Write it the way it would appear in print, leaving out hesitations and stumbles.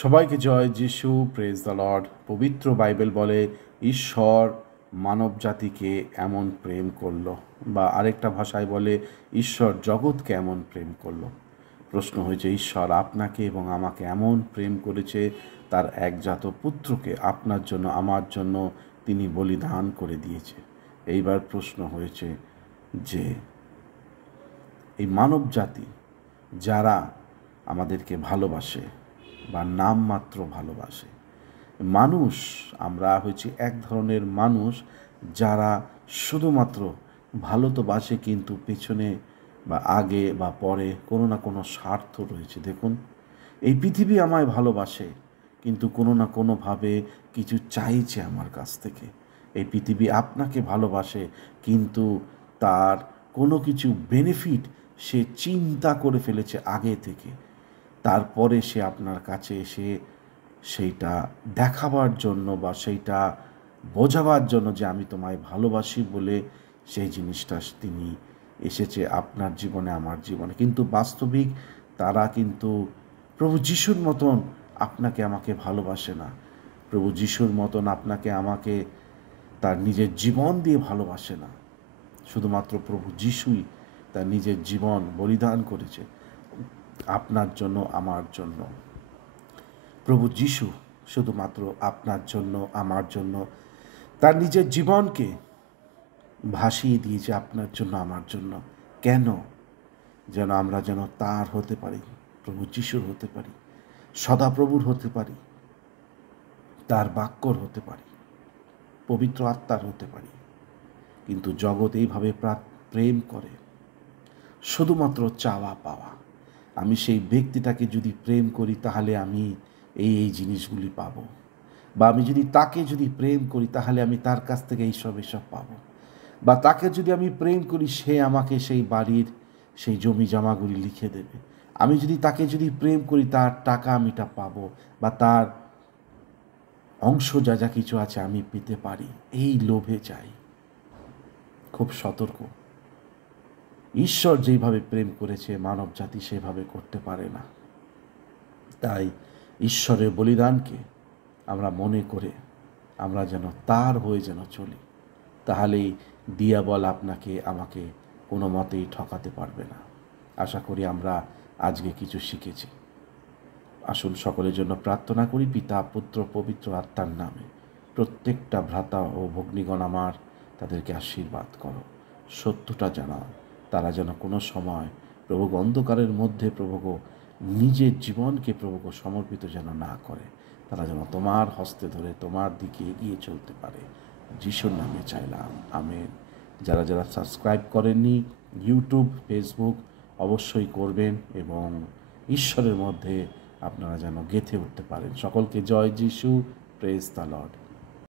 সবাইকে জয় যিশু, praise the Lord. পবিত্র বাইবেল বলে ঈশ্বর মানব জাতিকে এমন প্রেম করলো, বা আরেকটা ভাষায় বলে ঈশ্বর জগৎকে এমন প্রেম করলো। প্রশ্ন হয়েছে, ঈশ্বর আপনাকে এবং আমাকে এমন প্রেম করেছে তার একজাত পুত্রকে আপনার জন্য আমার জন্য তিনি বলিদান করে দিয়েছে। এইবার প্রশ্ন হয়েছে যে এই মানব জাতি যারা আমাদেরকে ভালোবাসে বা নামমাত্র ভালোবাসে, মানুষ আমরা হয়েছি এক ধরনের মানুষ যারা শুধুমাত্র ভালো তো বাসে, কিন্তু পেছনে বা আগে বা পরে কোনো না কোনো স্বার্থ রয়েছে। দেখুন, এই পৃথিবী আমায় ভালোবাসে, কিন্তু কোনো না কোনোভাবে কিছু চাইছে আমার কাছ থেকে। এই পৃথিবী আপনাকে ভালোবাসে, কিন্তু তার কোনো কিছু বেনিফিট সে চিন্তা করে ফেলেছে আগে থেকে। তারপরে সে আপনার কাছে এসে সেইটা দেখাবার জন্য বা সেইটা বোঝাবার জন্য যে আমি তোমায় ভালোবাসি বলে সেই জিনিসটা তিনি এসেছে আপনার জীবনে, আমার জীবনে। কিন্তু বাস্তবিক তারা কিন্তু প্রভু যিশুর মতন আপনাকে আমাকে ভালোবাসে না। প্রভু যিশুর মতন আপনাকে আমাকে তার নিজের জীবন দিয়ে ভালোবাসে না। শুধুমাত্র প্রভু যিশুই তার নিজের জীবন বলিদান করেছে আপনার জন্য, আমার জন্য। প্রভু যিশু শুধুমাত্র আপনার জন্য, আমার জন্য তার নিজের জীবনকে ভাসিয়ে দিয়েছে আপনার জন্য, আমার জন্য। কেন? যেন আমরা যেন তার হতে পারি, প্রভু যিশুর হতে পারি, সদাপ্রভুর হতে পারি, তার বাক্যর হতে পারি, পবিত্র আত্মার হতে পারি। কিন্তু জগৎ এইভাবে প্রেম করে, শুধুমাত্র চাওয়া পাওয়া। আমি সেই ব্যক্তিটাকে যদি প্রেম করি তাহলে আমি এই জিনিসগুলি পাবো, বা আমি যদি তাকে প্রেম করি তাহলে আমি তার কাছ থেকে এইসব পাবো, বা তাকে যদি আমি প্রেম করি সে আমাকে সেই বাড়ির সেই জমি জমাগুলি লিখে দেবে। আমি যদি তাকে প্রেম করি তার টাকা আমিটা পাবো, বা তার অংশ যা যা কিছু আছে আমি পেতে পারি। এই লোভে চাই। খুব সতর্ক। ঈশ্বর যেইভাবে প্রেম করেছে মানব জাতি সেভাবে করতে পারে না। তাই ঈশ্বরের বলিদানকে আমরা মনে করে আমরা যেন তার হয়ে যেন চলি, তাহলেই দিয়াবল আপনাকে আমাকে কোনো মতেই ঠকাতে পারবে না। আশা করি আমরা আজকে কিছু শিখেছি। আসুন সকলের জন্য প্রার্থনা করি। পিতা, পুত্র, পবিত্র আত্মার নামে প্রত্যেকটা ভ্রাতা ও ভগ্নীগণ আমার, তাদেরকে আশীর্বাদ করো, সত্যটা জানাও। তারা যেন কোনো সময় প্রভু অন্ধকারের মধ্যে প্রভু নিজের জীবনকে প্রভু সমর্পিত যেন না করে। তারা যেন তোমার হস্তে ধরে তোমার দিকে এগিয়ে চলতে পারে। যিশুর নামে চাইলাম, আমেন। যারা যারা সাবস্ক্রাইব করেননি ইউটিউব, ফেসবুক, অবশ্যই করবেন, এবং ঈশ্বরের মধ্যে আপনারা যেন গেঁথে উঠতে পারেন। সকলকে জয় যিশু, প্রেজ দ্য লর্ড।